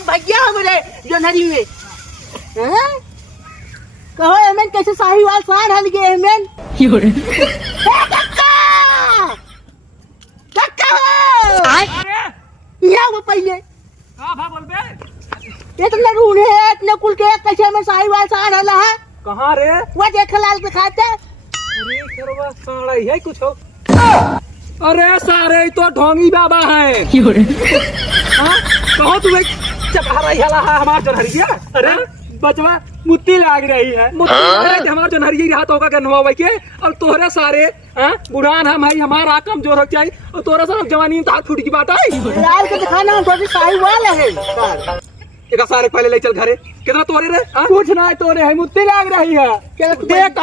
भाई भैया हमरे जनहरी में हैं कहो एमन कैसे साहिवाल सार हल गए एमन यहाँ वो पहले इतने रूढ़ है इतने कुल के कैसे में साहिवाल सार हला है कहाँ रे? वो देख लाल के खाते अरे सरवा साड़ा है कुछ हो। अरे सारे तो ढोंगी बाबा है। हाँ? कहो तुम्हें चपा रही हला है हमार जनहरिया। अरे बचवा मुत्ती लाग रही है। मुत्ती हमार जनहरिया हाथ होगा गनवा भाई के और तोहरे सारे बुढ़ान हम भाई हमारा कमजोर हो जाए और तोहरा सारा जवानी में हाथ फूट की बात आई। लाल के दिखाना तो साहिवाल है एक सारे पहले ले चल घरे कितना तोरे रे? कुछ ना तोरे है मुत्ती लाग रही है। देख